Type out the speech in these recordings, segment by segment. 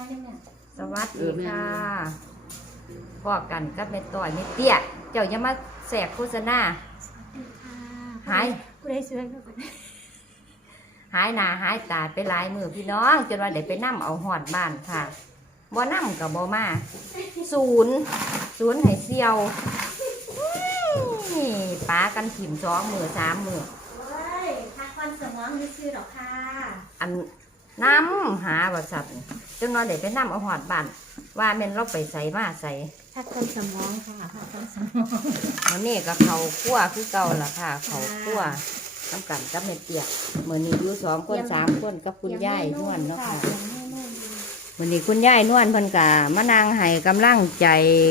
อยนึงเนี่ยสวัสดีค่ะพอกันกับแม่ต่อยแม่เตี้ย เจ้าอย่ามาแสกโฆษณาสวัสดีค่ะหายผู้ใดซื้อก็คนหายหน้าหายตาไปหลายมือพี่น้อง จนว่าได้ไปนั่เอาหอดบ้านค่ะบ่นั่กับบ่มาศูนย์ศูนย์ให้เซียวนี่ป้ากันถิ่มสองมือสามมือโอ้ยทักวันสมองไม่ซื้อหรอกค่ะ อันน้ำหาว่าสัตว์ จนว่าได้ไปนั่เอาหอดบ้านว่าแม่นเราไปใส่มาใส่ทักวันสมองค่ะทักวันสมองมันนี่ก็เขาคั่วคือเก่าล่ะค่ะเขาคั่วน้ำกันกับเม็ดเปียกเมื่อนี้อยู่สองคนสามคนกับคุณยายนวลเนาะค่ะเตรียมให้นุ่มดีวันนี้คุณยายนวลเพิ่นกะมานั่งให้กำลังใจ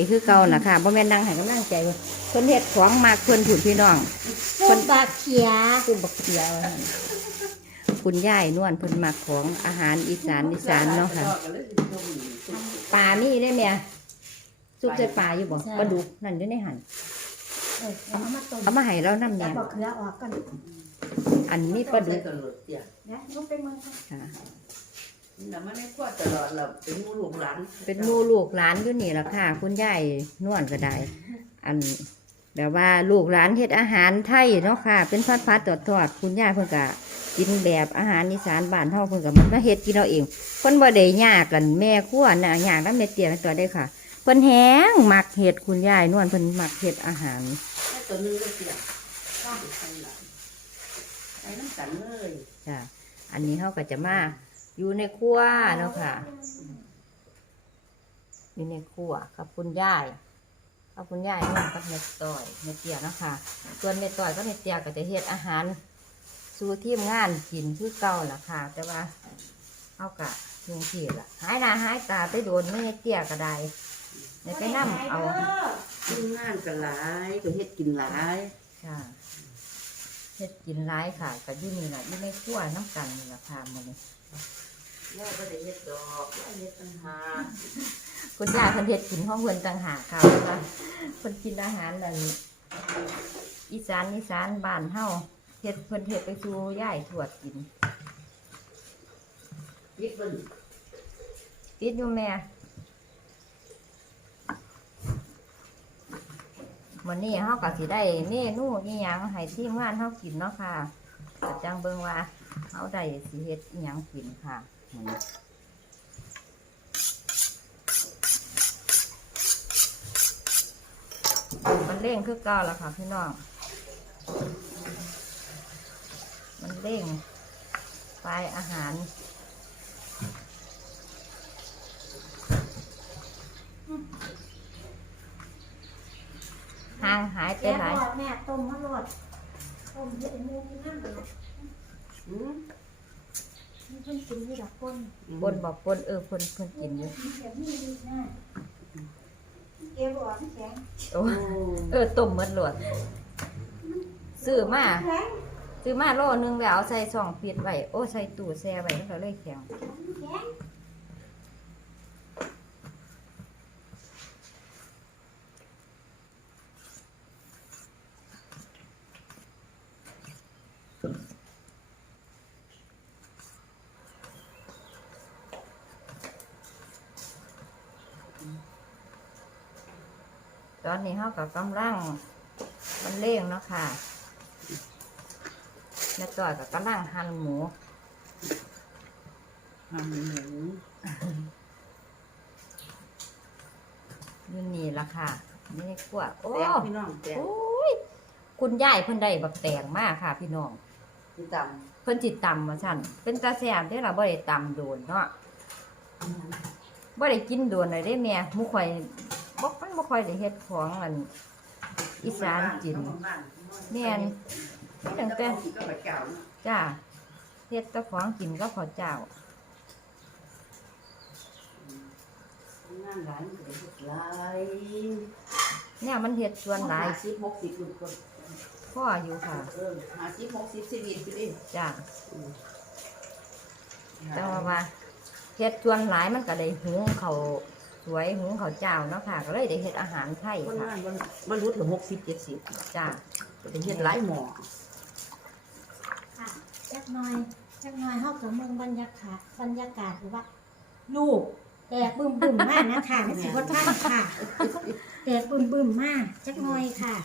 คือเก่าน่ะค่ะบ่แม่นนั่งให้กำลังใจเพิ่นเฮ็ดของมากเพิ่นผุนพี่น้องพูดบาเขียคุณบักเขียว คุณยายนวลเพิ่นมักของอาหารอีสานอีสานเนาะค่ะปลามีได้ไหมซุปใส่ปลาอยู่บ่ปลาดุกนั่นอยู่ในหั่นเออเอามาต้มเอามาให้เรานำแล้เนี่วยบอกเกลือออกก่อนอันนี้ปลาดุกนะลูกไปมือค่ะค่ะน่ะมันไม่ควรตลอดหรอกเป็นหมูลูกหลาน เป็นหมูลูกหลานอยู่นี่ล่ะค่ะ คุณยายนวลก็ได้ อันแบบว่าลูกหลานเฮ็ดอาหารไทยเนาะค่ะ เป็นพัดพัดตอดทอดๆคุณยายเพิ่นก็ กินแบบอาหารอีสานบ้านเฮาเพิ่นก็มันมาเฮ็ดกินเอาเองเพิ่นบ่ได้ยากกันแม่ครัวน่ะยากนำแม่เตี้ยตัวได้ค่ะเพิ่นแฮงมักเฮ็ดคุณยายนวลเพิ่นมักเฮ็ดอาหารตัวนึงก็เสียก็ไปหลังไปน้ำกันเลยจ้ะอันนี้เฮาก็จะมาอยู่ในครัวเนาะค่ะ อยู่ในครัวกับคุณยายกับคุณยายนวลกับแม่ต้อยแม่เตี้ยเนาะค่ะ ส่วนแม่ต้อยก็แม่เตี้ยก็จะเฮ็ดอาหาร สู่ทีมงานกินคือเก่าล่ะค่ะ แต่ว่าเอากะเพียงที่ล่ะหายหน้าหายตาไปโดนไม่เตี้ยก็ได้ในไปนั่เอากินงานกันหลายตัวเฮ็ดกินหลายค่ะเฮ็ดกินร้ายค่ะก็อยู่นี่แหละอยู่ในครัวน้ำกันนี่แหละค่ะหมันแล้วก็ได้เฮ็ดดอกแล้วเฮ็ดปัญหาคุณยายเพิ่นเฮ็ดกินห้องเพิ่นต่างหากค่ะเพราะว่าเพิ่นกินอาหารนั่นอีสานอีสานบ้านเฮา เฮ็ดเพิ่นเฮ็ดไปสู่ยายทวดกินยิกเบิ่งติดอยู่แม่วันนี้เฮาก็สิได้เมนูอีหยังให้ทีมงานเฮากินเนาะค่ะก็จังเบิ่งว่าเฮาได้สิเฮ็ดอีหยังกินค่ะมื้อนี้มันเร่งคือเก่าแล้วค่ะพี่น้อง มัน เร่งไฟอาหารห่างหายไปแม่หลายบอกแม่ต้มมะรดต้มเยอะมูกินน้ำเลยอืมนี่เพิ่นกินที่ดอกก้นปนบอกปนเออปนเพิ่นกินอยู่เดี๋ยวนี่ดีนะเก็บออกแข็งโอ้โอ้เออต้มหมดหลวดซื้อมาแข็ง ซื้อมาโลนึงแล้วเอาใส่ซองปิดไว้โอ้ใส่ตู้แช่ไว้มันก็เลยแข็งแข็งตอนนี้เฮากับกำลังมันเร่งเนาะค่ะ แม่ต่อยกับกำลังหั่นหมูทำหมูอยู่นี่ละค่ะนี่ในครัวโอ้แตงพี่น้องแตงโอ้ยคุณยายเพิ่นได้บักแตงมากค่ะ พี่น้องที่ตเพิ่นจิตต่ำมาสั่นเป็นตาแซ่บเด้อล่ะบ่ได้ต่ำโดนเนาะำบ่ได้กินโดนเลยได้แม่หมูข่อยบ่มันบ่ค่อยได้เฮ็ดของอันอีสานกินแม่น ตั้งแต่ก็ไปเก่าเนาะจ้าเฮ็ดแต่ของกินก็พอเจ้างานหลานก็ได้เฮ็ดหลายเนี่ยมันเฮ็ดส่วนหลายสิบหกสิบคนคนพ่ออยู่ค่ะเออห้าสิบหกสิบชีวิตไปดิจ้าแต่ว่าว่าเฮ็ดส่วนหลายมันก็ได้หุงเขาวสวยหุงเขาวเจ้าเนาะค่ะ ก็เลยได้เฮ็ดอาหารไทยคนค่ะงานมันมันรู้ถึงหกสิบเจ็ดสิบจ้าก็ได้เฮ็ดหลายหม้อค่ะจัก หน่อยจักหน่อยเฮากับเมืองบรรยากาศบรรยากาศหรือว่า ลูกแตกบึ้มบึ้มๆมากนะค่ะไม่สิบ่ท่านค่ะแตกบึ้มบึ้มๆมากจักหน่อยค่ะ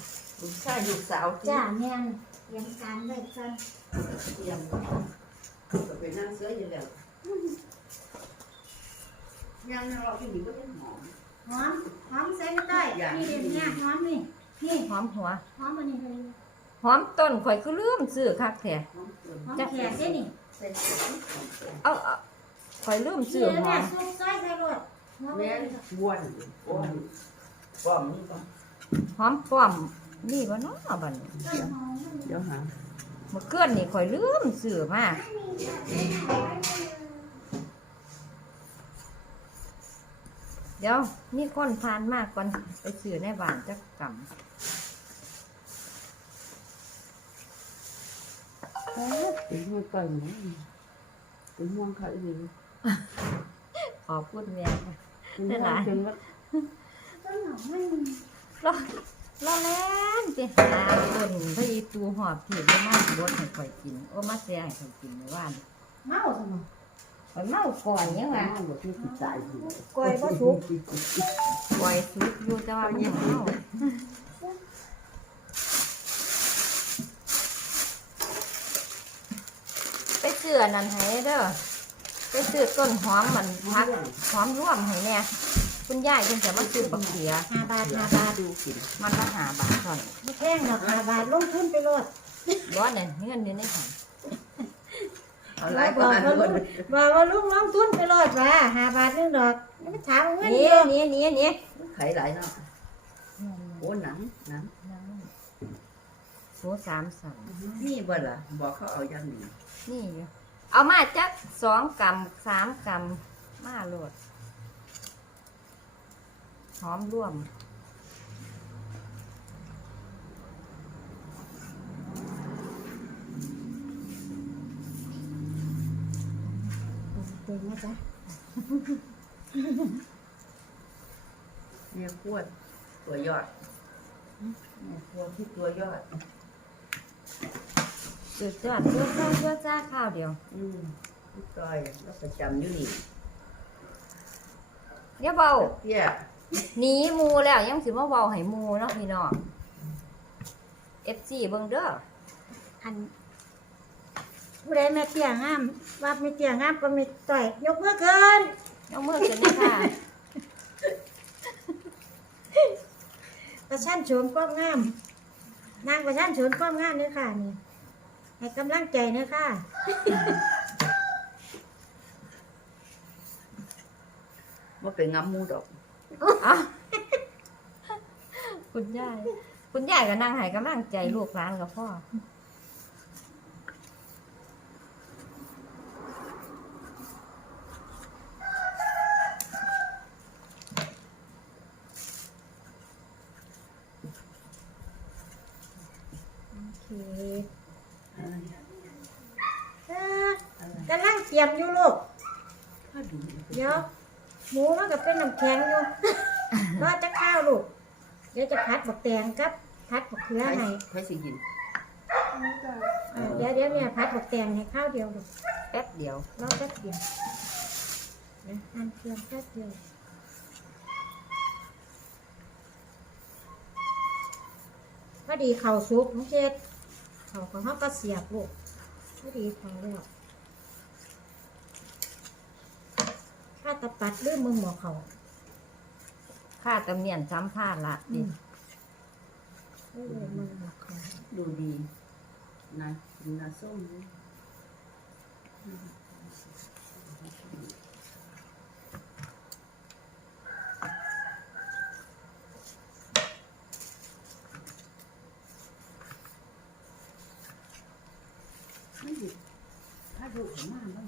ลูกชายลูกสาวที่จ้าแม่นเตรียมการไว้กันเตรียมก็ไปนั่งเสื้ออยู่แล้วยังเราที่นี่ก็ยังหอม หอมหอมใส่ไม่ได้อย่างนี่เด่นเนี่ยหอมนี่นี่หอมหัวหอมอันนี้เลย หอมต้นข่อยก็ลืมซื้อคักแท้หอมเกินหอมแขกได้นี่ใส่ถุงหอมเกินเอาเอาข่อยลืมซื้นี่อแล้วหอแม่มซุปซอยใส่รสหอมแม่บ้วนบ้วนบ้วนนี่ก็หอมป้อมนี่บ่เนาะบัดนี้ต้นหอมมันเดี๋ยวหาเมื่อคืนนี่ข่อยลืมซื้อมาเดี๋ยวนี่คนผ่านมากก่อนไปซื้อในบ้านจักกำ เป็นห่วงกันนะเป็นห่วงเขาอีกขอพูดแม่ค่ะเป็นห่วงจนว่าต้นหอมมันรอรอแล้วไปหาคนพระอีตูหอบผิดมาบดให้ข่อยกินโอ้มาเสียให้ข่อยกินเมื่อวานเมาสมองข่อยเมาก่อนยังไงว่าหมดที่อยกล้วยบ่สุกปล่อยสุดอยู่แต่ว่ามันยังเมา ไปเสือนั่นให้เด้อไปซื้อต้นหอมมันพักหอมร่วมให้เนี่ยคุณยายคุณจะมาซื้อบักเขียห้าบาทห้าบาทดูกินมันละหาบาทเท่านั้นไม่แพงหรอกห้าบาทลงทุนไปโลดร้อนเนี่ยเงินอยู่ในถังเอาไรก็อันนู้นบอกว่าลุงลงทุนไปโลดว่าห้าบาทนึงดอกไม่ถามเงินนี่เยอะนี่นี่นี่ไข่หลายเนาะโอ้หนังหนัง โซ่สามสามนี่บ่ล่ะบอกเขาเอาอย่างนี้นี่อยู่เอามาจักสองกำสามกำมาโหลดหอมร่วมเต็มนะจ๊ะเนี่ยขวดตัวยอดเนี่ยขวดที่ตัวยอด จุดจอดเพื่อจ้าเพื่อจ้าข้าวเดียวอืมพี่ก้อยแล้วประจำอยู่นี่อย่าเบาเตี้ยหนีหมูแล้วยังสิมาเบาให้หมูเนาะพี่น้องเอฟซีเบิ่งเด้ออันผู้ใดแม่เตี้ยงามว่าไม่เตี้ยงามก็ไม่ต่อยยกมือเกินเอามือกันนะค่ะประชันโฉมความงาม นางประชันโฉมความงามเนี่ยค่ะนี่ ให้กำลังใจเนี่ยค่ะว่าเป็นงำมูดอกเอ้าคุณยาย คุณยายก็นั่งให้กำลังใจลูกหลานกับพ่อโอเค อะไร เอ่อ อะไร กำลังเตรียมอยู่ลูก ถ้าดู เดี๋ยวหมูมันก็เป็นน้ำแข็งอยู่ก็จะข้าวลูก เดี๋ยวจะพัดบักแตงกับพัดบักเขือให้ใครสิกินเออเดี๋ยวเดี๋ยวเนี่ยพัดบักแตงให้ข้าวเดียวลูกแป๊บเดียวรอแป๊บเดียวนะอันเพียงแป๊บเดียวพอดีเข่าซุกน้องเจดเข่าของเขาก็เสียบลูกพอดีเขาแล้ว ข้าตะปัดหรือมึงหมอเขาค่าตำเนียนซ้ำพลาดละอืมเออมึงหมอเขาดูดีนะนะส้มเลยไม่หยุดถ้าดูเขามากแล้ว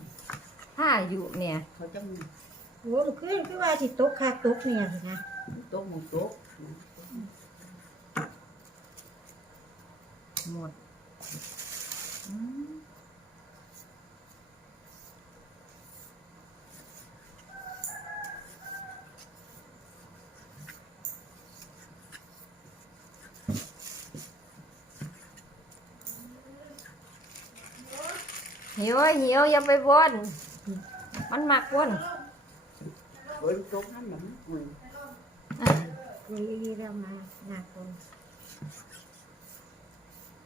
ถ้าอยู่เนี่ย เขาจะมี โอ้มันขึ้นคือว่าสิตกคาตกเนี่ยสินะโต๊ะหมูโต๊ะหมดอืมหิวเอ้ยหิวอย่าไปวนมันมักวน วนตกนั่นหนังอืมนี่ดีๆเรามาหนักคน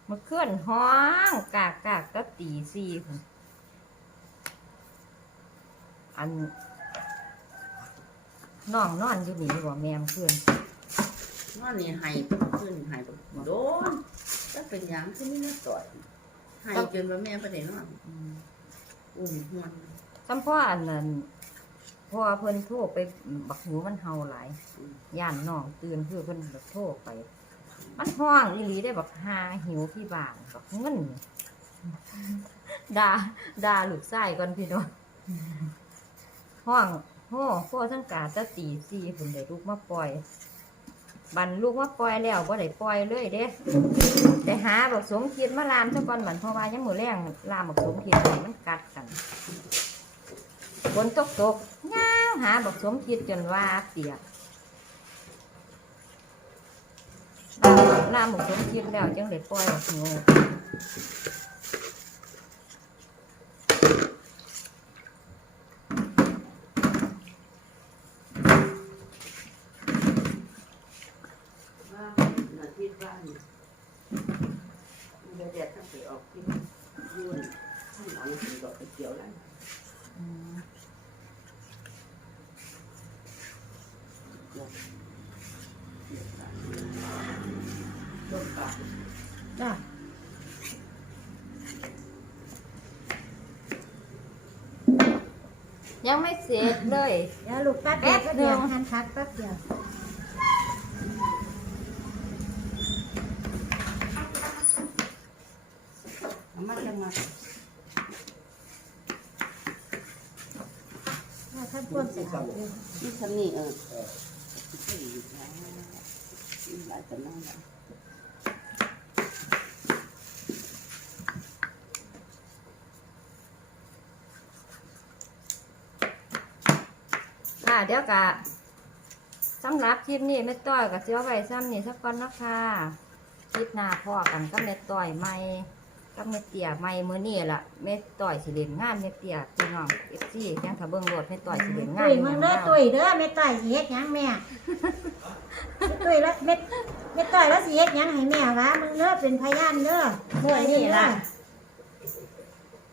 มาเคลื่อนห้องกากกากก็ตีสี่พุ่นอันน้องนอนอยู่นี่บ่แม่มเพื่อนว่านี่ให้ขึ้นให้โดนถ้าเป็นหยังที่นี่น่าต่อยให้จนว่าแม่ประเด็นว่าอุ่นหวน ซ้ำพ่ออันนั้น พอเพิ่นโทรไปบักหูมันเฮาหลายย่านน้องตื่นเพื่อเพิ่นแบบโทรไป มันห้องอีหลีได้บักหาหิวพี่บานบักเงินด่าด่าลูกชายก่อนพี่น้องห้องโห่พ่อทั้งกาจะตีสี่พุ่นได้ลูกมาปล่อย บันลูกมาปล่อยแล้วบ่ได้ปล่อยเลยเด้แต่หาบักสมคิดมาลามซะก่อนบันเพราะว่ายังมือแรงลามบักสมคิดให้มันกัดกัน ฝนตกตกย่างหาบอกสมคิดจนว่าเปียกลามบักสมคิดแล้วจังเลยปล่อยหมูงู ว่านาทีบ้านเดี๋ยวแดดถ้าไปออกกินยุ่นข้างหลังถึงดอกกระเจียวแล้ว อืม รถปาก จ้ะ ยังไม่เสร็จเลยเดี๋ยวลูกแป๊บเดียวก็เดียวหันพักแป๊บเดียวเอามาจังมาถ้าท่านควรสะอาดอยู่นี่ฉันนี่เออเออหลายแต่นั่งแล้ว ค่ะ เดี๋ยวกะสำหรับคลิปนี้แม่ต้อยกับเสียวไว้ซ้ำนี่สักก่อนเนาะคะคลิปหน้าพ่อกันก็แม่ต้อยไม่ก็แม่เตี่ยไม่มื้อนี้ล่ะแม่ต้อยสิเล่นงานแม่เตี่ยพี่น้องเอฟซียังถ้าเบิ่งรถแม่ต้อยสิเล่นงานตุ้ยมึงเด้อตุ้ยเด้อแม่ต้อยสิเฮ็ดหยังแม่ตุ้ยแล้วแม่แม่ต้อยแล้วสิเฮ็ดหยังให้แม่วะมึงเด้อเป็นพยานเด้อเมื่อนี้ล่ะ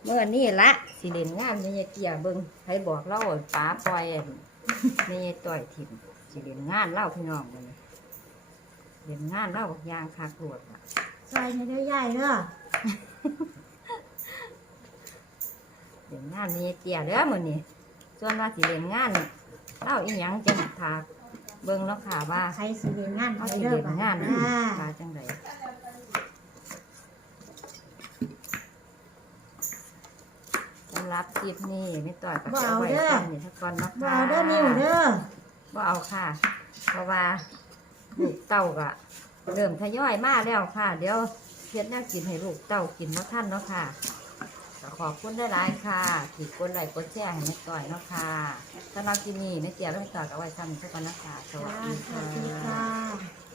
เมื่อนี้ละสิเล่นงานแม่เตี่ยเบิ่งให้บอกเล่าป้าปล่อย อั่นแม่ต้อยถิ่มสิเล่นงานเล่าพี่น้องมื้อนี้เล่นงานเล่าบักอยางคากรวดล่ะซอยในเด้อยายเด้อเล่นงานมีเกียเด้อมื้อนี้ส่วนว่าสิเล่นงานเล่าอีหยังจังทาเบิ่งแล้วค่ะว่าใครสิเรียนงานเอาใครสิเด้อเล่นบัดงานอ่าว่าจังไดำหรับคลิปนี้ไม่ต่อยกับเอาไว้ก่อนนี่สักก่อนเนาะบ่ค่ะเอาเด้อนิ้วเด้อ บ่เอาค่ะ เพราะว่าลูกเต้าก็เริ่มทยอยมาแล้วค่ะ เดี๋ยวเฮ็ดแนวกินให้ลูกเต้ากินบ่ทันเนาะค่ะก็ขอบคุณได้หลายๆค่ะที่กดไลค์กดแชร์ให้แม่ต่อยเนาะค่ะสำหรับที่นี่แม่เจียบแม่ต่อยก็ไว้ทำสักก่อนนะคะสวัสจ้าดีสวัสดีค่ะค่ะ